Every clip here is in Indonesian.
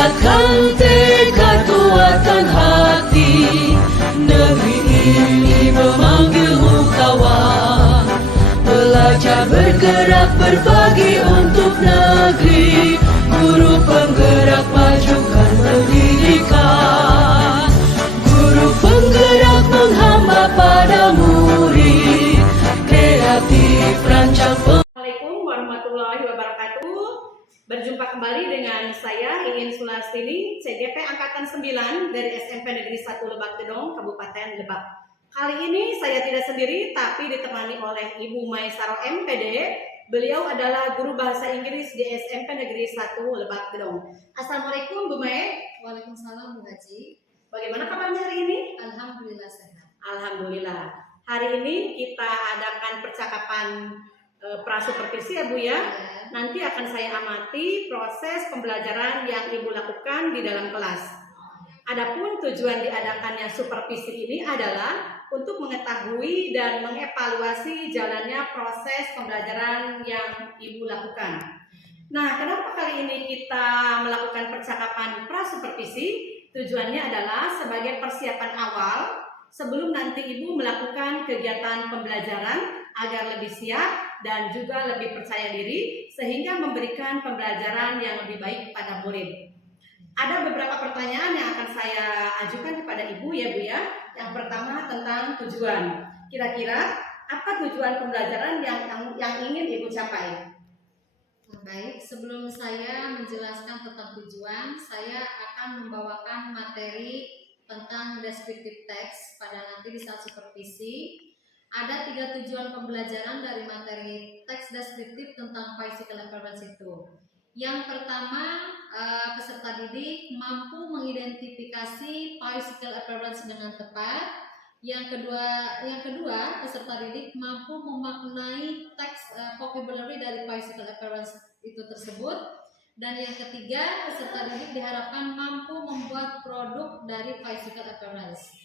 tingkatkan tekad kuatkan hati. Negeri ini memanggilmu kawan. Belajar bergerak berbagi untuk negeri. Guru penggerak majukan pendidikan. Guru penggerak menghamba pada murid. Kreatif rancang. Assalamualaikum warahmatullahi wabarakatuh. Berjumpa kembali dengan saya Ingin Sulastini, CGP Angkatan 9 dari SMP Negeri 1 Lebak Gedong, Kabupaten Lebak. Kali ini saya tidak sendiri, tapi ditemani oleh Ibu Maisaro MPD. Beliau adalah guru bahasa Inggris di SMP Negeri 1 Lebak Gedong. Assalamualaikum Bu Mai. Waalaikumsalam Bu Haji. Bagaimana kabarnya hari ini? Alhamdulillah sehat. Alhamdulillah. Hari ini kita adakan percakapan prasupervisi ya Bu ya. Nanti akan saya amati proses pembelajaran yang Ibu lakukan di dalam kelas. Adapun tujuan diadakannya supervisi ini adalah untuk mengetahui dan mengevaluasi jalannya proses pembelajaran yang Ibu lakukan. Nah, kenapa kali ini kita melakukan percakapan prasupervisi? Tujuannya adalah sebagai persiapan awal sebelum nanti Ibu melakukan kegiatan pembelajaran agar lebih siap dan juga lebih percaya diri sehingga memberikan pembelajaran yang lebih baik pada murid. Ada beberapa pertanyaan yang akan saya ajukan kepada Ibu ya Bu ya. Yang pertama tentang tujuan. Kira-kira apa tujuan pembelajaran yang ingin Ibu capai? Baik, sebelum saya menjelaskan tentang tujuan, saya akan membawakan materi tentang descriptive text pada nanti di saat supervisi. Ada 3 tujuan pembelajaran dari materi teks deskriptif tentang physical appearance itu. Yang pertama, peserta didik mampu mengidentifikasi physical appearance dengan tepat. Yang kedua, peserta didik mampu memaknai teks vocabulary dari physical appearance itu tersebut. Dan yang ketiga, peserta didik diharapkan mampu membuat produk dari physical appearance.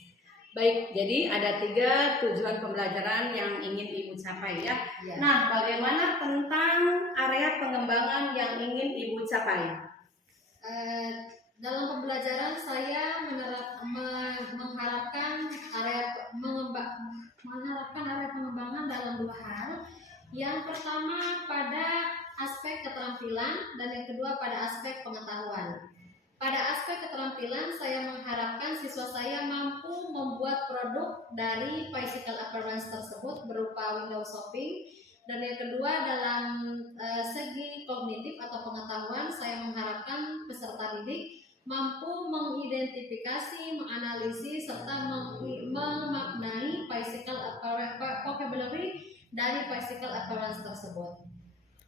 Baik, jadi ada 3 tujuan pembelajaran yang ingin Ibu capai ya. Nah, bagaimana tentang area pengembangan yang ingin Ibu capai? Dalam pembelajaran saya mengharapkan area pengembangan dalam 2 hal. Yang pertama pada aspek keterampilan dan yang kedua pada aspek pengetahuan. Pada aspek keterampilan, saya mengharapkan siswa saya mampu membuat produk dari physical appearance tersebut berupa window shopping. Dan yang kedua, dalam segi kognitif atau pengetahuan, saya mengharapkan peserta didik mampu mengidentifikasi, menganalisis, serta memaknai physical vocabulary dari physical appearance tersebut.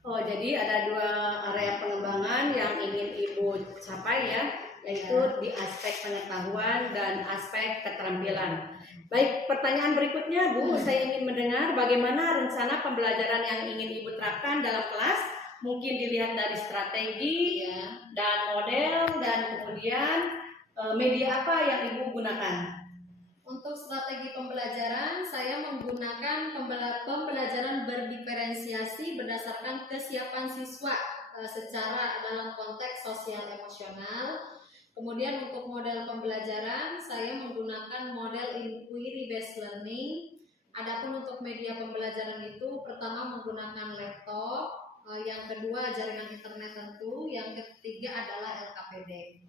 Oh, jadi ada 2 area pengembangan yang ingin Ibu capai ya, yaitu di aspek pengetahuan dan aspek keterampilan. Baik, pertanyaan berikutnya Bu, saya ingin mendengar bagaimana rencana pembelajaran yang ingin Ibu terapkan dalam kelas. Mungkin dilihat dari strategi dan model dan kemudian media apa yang Ibu gunakan. Untuk strategi pembelajaran, saya menggunakan pembelajaran berdiferensiasi berdasarkan kesiapan siswa secara dalam konteks sosial emosional. Kemudian untuk model pembelajaran, saya menggunakan model inquiry based learning. Adapun untuk media pembelajaran itu, pertama menggunakan laptop, yang kedua jaringan internet tentu, yang ketiga adalah LKPD.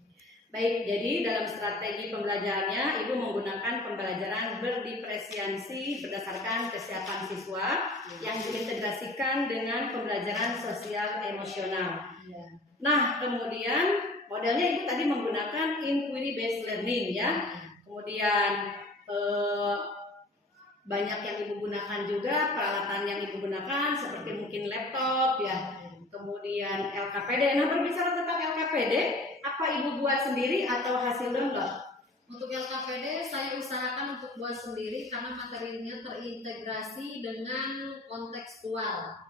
Baik, jadi dalam strategi pembelajarannya Ibu menggunakan pembelajaran berdiferensiasi berdasarkan kesiapan siswa yang diintegrasikan dengan pembelajaran sosial emosional. Nah, kemudian modelnya Ibu tadi menggunakan inquiry based learning ya. Kemudian banyak yang Ibu gunakan juga, peralatan yang Ibu gunakan seperti mungkin laptop ya. Kemudian LKPD. Nah, berbicara tentang LKPD, apa Ibu buat sendiri atau hasil download? Untuk LKPD saya usahakan untuk buat sendiri karena materinya terintegrasi dengan kontekstual.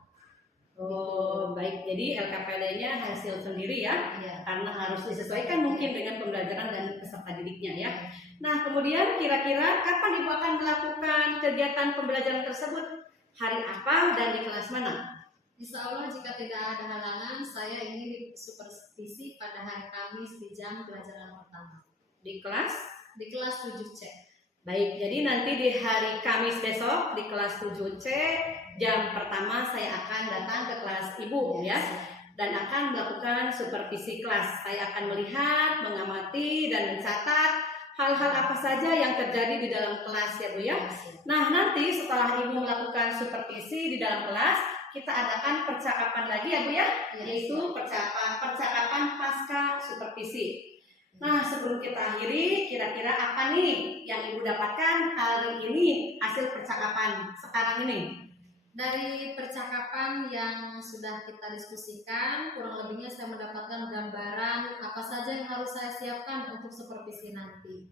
Oh, baik. Jadi LKPD-nya hasil sendiri ya, karena harus disesuaikan mungkin dengan pembelajaran dan peserta didiknya ya. Nah, kemudian kira-kira kapan Ibu akan melakukan kegiatan pembelajaran tersebut? Hari apa dan di kelas mana? Insya Allah jika tidak ada halangan, saya ingin supervisi pada hari Kamis di jam pelajaran pertama Di kelas? di kelas 7C. Baik, jadi nanti di hari Kamis besok di kelas 7C jam pertama saya akan datang ke kelas Ibu ya, dan akan melakukan supervisi kelas. Saya akan melihat, mengamati, dan mencatat hal-hal apa saja yang terjadi di dalam kelas ya Bu ya. Nah, nanti setelah Ibu melakukan supervisi di dalam kelas, kita adakan percakapan lagi ya Bu ya, yaitu percakapan pasca supervisi. Nah, sebelum kita akhiri, kira-kira apa nih yang Ibu dapatkan hari ini hasil percakapan sekarang ini? Dari percakapan yang sudah kita diskusikan, kurang lebihnya saya mendapatkan gambaran apa saja yang harus saya siapkan untuk supervisi nanti.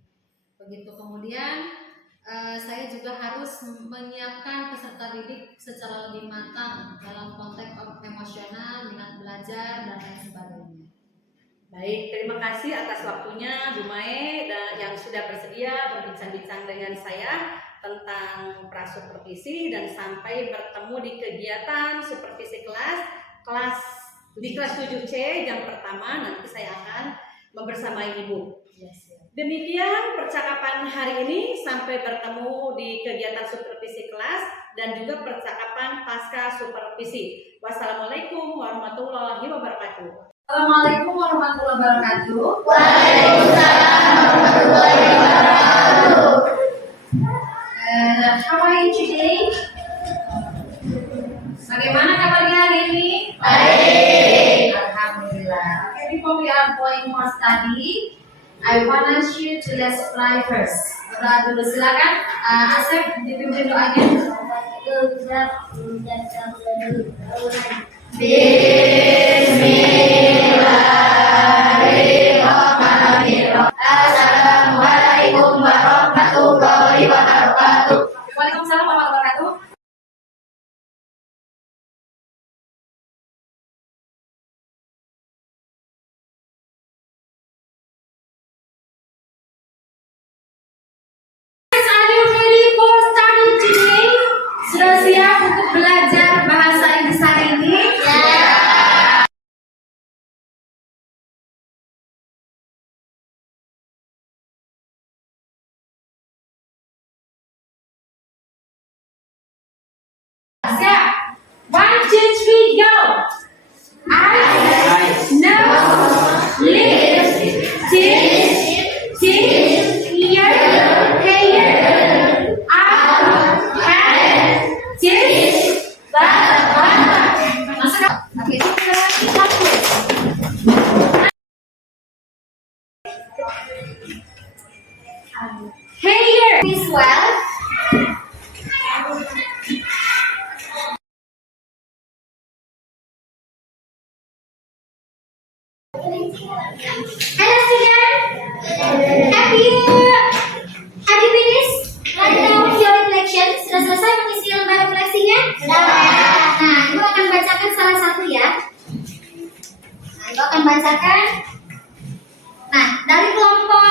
Begitu kemudian saya juga harus menyiapkan peserta didik secara lebih matang dalam konteks emosional, minat belajar, dan lain sebagainya. Baik, terima kasih atas waktunya Bu Mae yang sudah bersedia berbincang-bincang dengan saya tentang prasupervisi, dan sampai bertemu di kegiatan supervisi di kelas 7C jam pertama. Nanti saya akan membersamai Ibu. Demikian percakapan hari ini, sampai bertemu di kegiatan supervisi kelas dan juga percakapan pasca supervisi. Wassalamualaikum warahmatullahi wabarakatuh. Assalamualaikum warahmatullahi wabarakatuh. Waalaikumsalam warahmatullahi wabarakatuh. How are you today? Bagaimana kabarnya hari ini? Baik. Alhamdulillah. Okay, before we are going for study, I want you to let's fly first. Berdoa dulu, silakan. Asep dipimpin doanya. Bismillahirrahmanirrahim. Assalamualaikum warahmatullahi wabarakatuh. Waalaikumsalam warahmatullahi wabarakatuh. Are you ready for study today? Sudah siap untuk belajar bahasa Inggris hari ini? Siap. 1, 2, 3, go. Eyes, nose, lips, teeth, ear, hair, arm, hand, teeth, back. Oke, sekarang kita tulis. Hair. This well. Hello student. Have you finished write down your reflection? Sudah selesai mengisi lembar refleksinya? Sudah. Nah, Ibu akan bacakan salah satu ya. Ibu akan bacakan. Nah, dari kelompok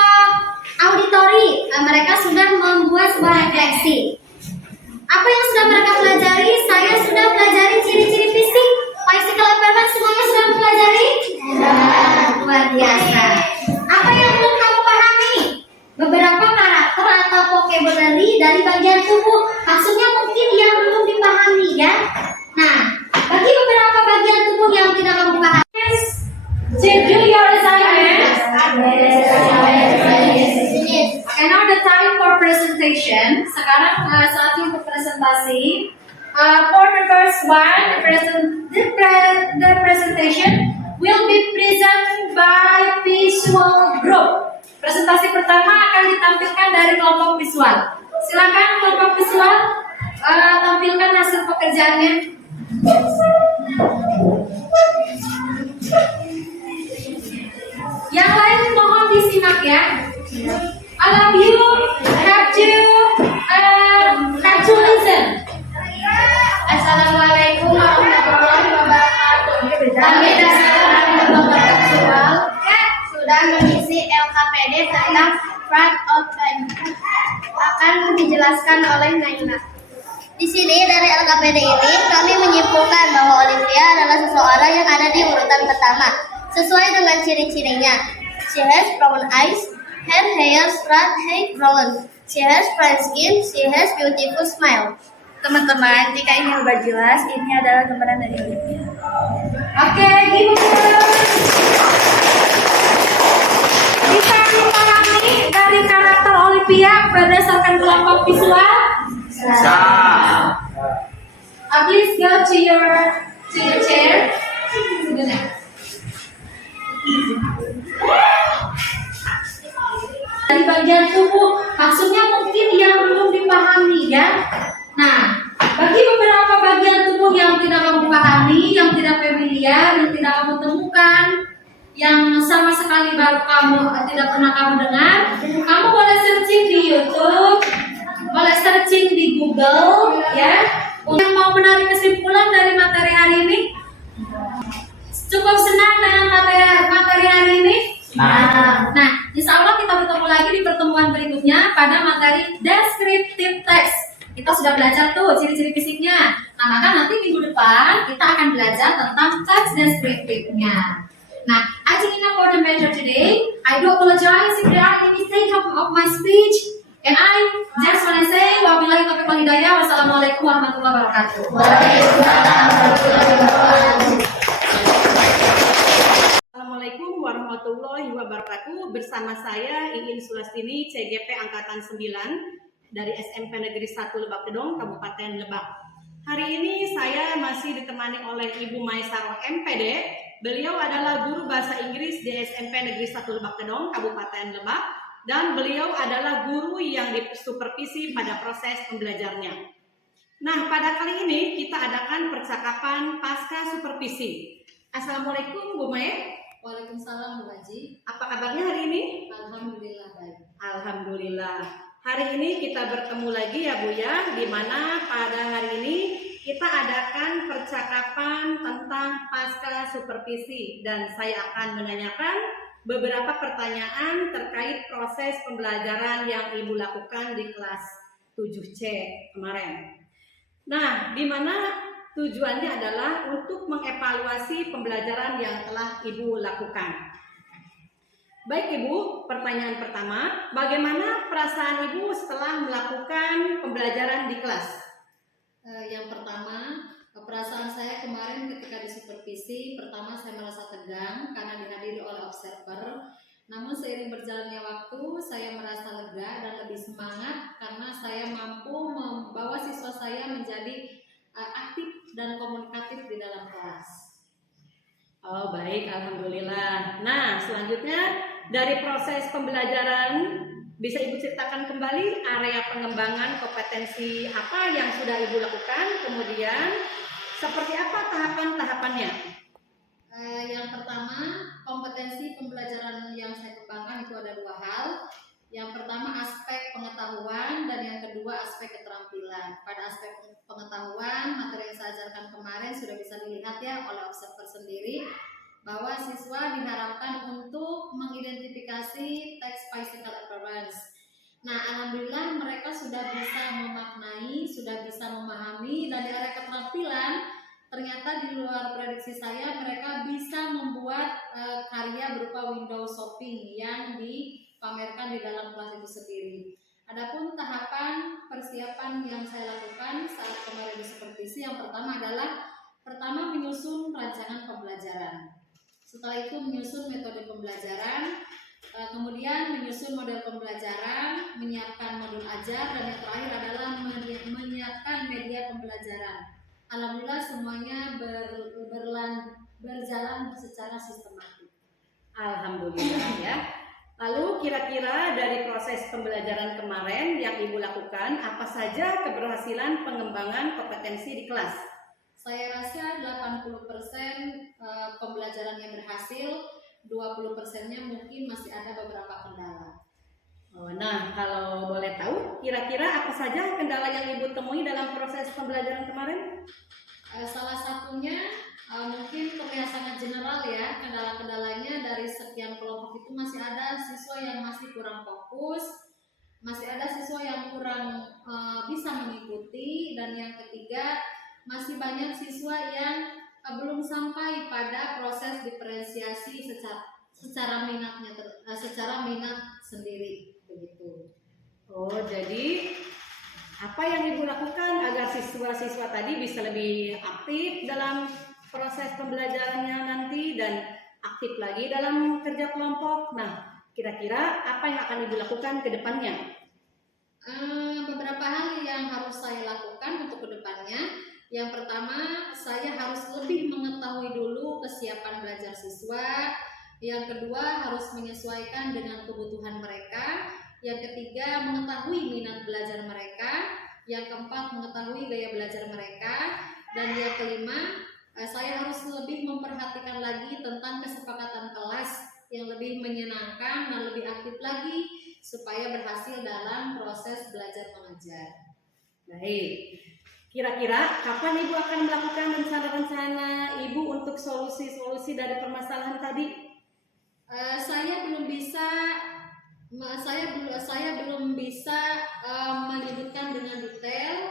auditori, mereka sudah membuat sebuah refleksi. Apa yang sudah mereka pelajari? Saya sudah pelajari ciri-ciri fisik. Physical appearance semuanya sudah mempelajari? Luar biasa. Apa yang belum kamu pahami? Beberapa karakter atau vocabulary dari bagian tubuh. Maksudnya mungkin yang belum dipahami ya. Nah, bagi beberapa bagian tubuh yang tidak kamu pahami, Do your assignment. Okay, now the time for presentation. Sekarang saatnya untuk presentasi. For the first one, the presentation will be presented by visual group. Presentasi pertama akan ditampilkan dari kelompok visual. Silakan kelompok visual tampilkan hasil pekerjaannya. Yang lain mohon disimak ya. All of you have to listen. Assalamualaikum warahmatullahi wabarakatuh. Kami dari kelompok visual sudah mengisi LKPD tentang front of time. Akan dijelaskan oleh Naina. Di sini dari LKPD ini kami menyimpulkan bahwa Olivia adalah seseorang yang ada di urutan pertama sesuai dengan ciri-cirinya. She has brown eyes, her hair straight hair brown. She has fair skin, she has beautiful smile. Teman-teman, jika ini sudah jelas, ini adalah gambaran dari Olivia. Oke, Ibu. Bisa dipahami dari karakter Olivia berdasarkan kelompok visual? Please go to your chair. Dari bagian tubuh, maksudnya mungkin yang belum dipahami ya. Nah, bagi beberapa bagian tubuh yang tidak kamu pahami, yang tidak familiar, yang tidak kamu temukan, yang sama sekali baru kamu tidak pernah kamu dengar, kamu boleh searching di YouTube, boleh searching di Google, ya. Yang mau menarik kesimpulan dari materi hari ini? Cukup senang dengan materi hari ini? Nah, insya Allah kita bertemu lagi di pertemuan berikutnya pada materi descriptive text. Kita sudah belajar tuh ciri-ciri fisiknya. Nah, maka nanti minggu depan kita akan belajar tentang text descriptive-nya. Nah, I think enough for the matter today. I do apologize if there are any mistake of my speech. And I just want to say, wabillahi taufiq wal hidayah. Wassalamualaikum warahmatullahi wabarakatuh. Assalamualaikum warahmatullahi wabarakatuh. Bersama saya Iin Sulastini, CGP Angkatan 9 dari SMP Negeri 1 Lebak Gedong, Kabupaten Lebak. Hari ini saya masih ditemani oleh Ibu Maisaro MPD. Beliau adalah guru bahasa Inggris di SMP Negeri 1 Lebak Gedong, Kabupaten Lebak. Dan beliau adalah guru yang disupervisi pada proses pembelajarnya. Nah, pada kali ini kita adakan percakapan pasca supervisi. Assalamualaikum Bu Mae. Waalaikumsalam Bu Haji. Apa kabarnya hari ini? Alhamdulillah baik. Alhamdulillah. Hari ini kita bertemu lagi ya Bu ya, di mana pada hari ini kita adakan percakapan tentang pasca supervisi dan saya akan menanyakan beberapa pertanyaan terkait proses pembelajaran yang Ibu lakukan di kelas 7C kemarin. Nah, di mana tujuannya adalah untuk mengevaluasi pembelajaran yang telah Ibu lakukan. Baik Ibu, pertanyaan pertama, bagaimana perasaan Ibu setelah melakukan pembelajaran di kelas? Yang pertama, perasaan saya kemarin ketika disupervisi, pertama saya merasa tegang karena dihadiri oleh observer. Namun seiring berjalannya waktu, saya merasa lega dan lebih semangat karena saya mampu membawa siswa saya menjadi aktif dan komunikatif di dalam kelas. Oh baik, Alhamdulillah. Nah, selanjutnya dari proses pembelajaran, bisa Ibu ceritakan kembali area pengembangan kompetensi apa yang sudah Ibu lakukan, kemudian seperti apa tahapan-tahapannya? Yang pertama, kompetensi pembelajaran yang saya kembangkan itu ada dua hal. Yang pertama aspek pengetahuan dan yang kedua aspek keterampilan. Pada aspek pengetahuan, materi yang saya ajarkan kemarin sudah bisa dilihat ya oleh observer sendiri bahwa siswa diharapkan untuk mengidentifikasi text physical appearance. Nah, alhamdulillah mereka sudah bisa memaknai, sudah bisa memahami, dan di area keterampilan ternyata di luar prediksi saya mereka bisa membuat karya berupa window shopping yang dipamerkan di dalam kelas itu sendiri. Adapun tahapan persiapan yang saya lakukan saat kemarin di supervisi, yang pertama adalah menyusun rancangan pembelajaran. Setelah itu menyusun metode pembelajaran, kemudian menyusun model pembelajaran, menyiapkan modul ajar, dan yang terakhir adalah menyiapkan media pembelajaran. Alhamdulillah semuanya berjalan secara sistematik. Alhamdulillah ya. Lalu kira-kira dari proses pembelajaran kemarin yang Ibu lakukan, apa saja keberhasilan pengembangan kompetensi di kelas? Saya rasa 80% pembelajarannya berhasil, 20%-nya mungkin masih ada beberapa kendala. Nah, kalau boleh tahu, kira-kira apa saja kendala yang Ibu temui dalam proses pembelajaran kemarin? Salah satunya mungkin terlihat sangat general ya, kendala-kendalanya dari sekian kelompok itu masih ada siswa yang masih kurang fokus, masih ada siswa yang kurang bisa mengikuti, dan yang ketiga masih banyak siswa yang belum sampai pada proses diferensiasi secara minat sendiri begitu. Oh, jadi apa yang Ibu lakukan agar siswa-siswa tadi bisa lebih aktif dalam proses pembelajarannya nanti dan aktif lagi dalam kerja kelompok? Nah, kira-kira apa yang akan Ibu lakukan ke depannya? Beberapa hal yang harus saya lakukan untuk kedepannya. Yang pertama, saya harus lebih mengetahui dulu kesiapan belajar siswa. Yang kedua, harus menyesuaikan dengan kebutuhan mereka. Yang ketiga, mengetahui minat belajar mereka. Yang keempat, mengetahui gaya belajar mereka. Dan yang kelima, saya harus lebih memperhatikan lagi tentang kesepakatan kelas yang lebih menyenangkan dan lebih aktif lagi supaya berhasil dalam proses belajar mengajar. Baik, kira-kira kapan Ibu akan melakukan rencana-rencana Ibu untuk solusi-solusi dari permasalahan tadi? Saya belum bisa menyebutkan dengan detail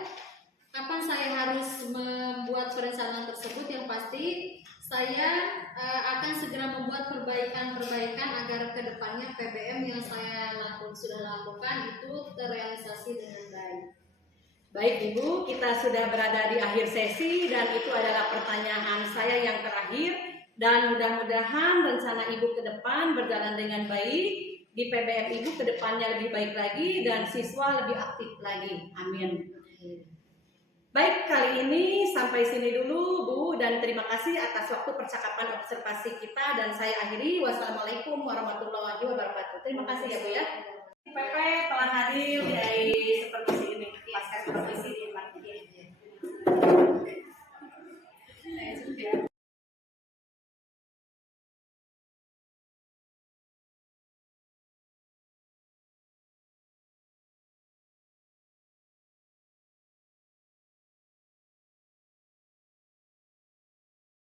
kapan saya harus membuat perencanaan tersebut. Yang pasti saya akan segera membuat perbaikan-perbaikan agar kedepannya PBM yang saya sudah lakukan itu terrealisasi dengan baik. Baik Ibu, kita sudah berada di akhir sesi dan itu adalah pertanyaan saya yang terakhir. Dan mudah-mudahan rencana Ibu ke depan berjalan dengan baik, di PBM Ibu ke depannya lebih baik lagi dan siswa lebih aktif lagi. Amin. Baik, kali ini sampai sini dulu Bu, dan terima kasih atas waktu percakapan observasi kita dan saya akhiri. Wassalamualaikum warahmatullahi wabarakatuh. Terima kasih ya Bu ya. PP telah hadir dari supervisi ini, pasca supervisi.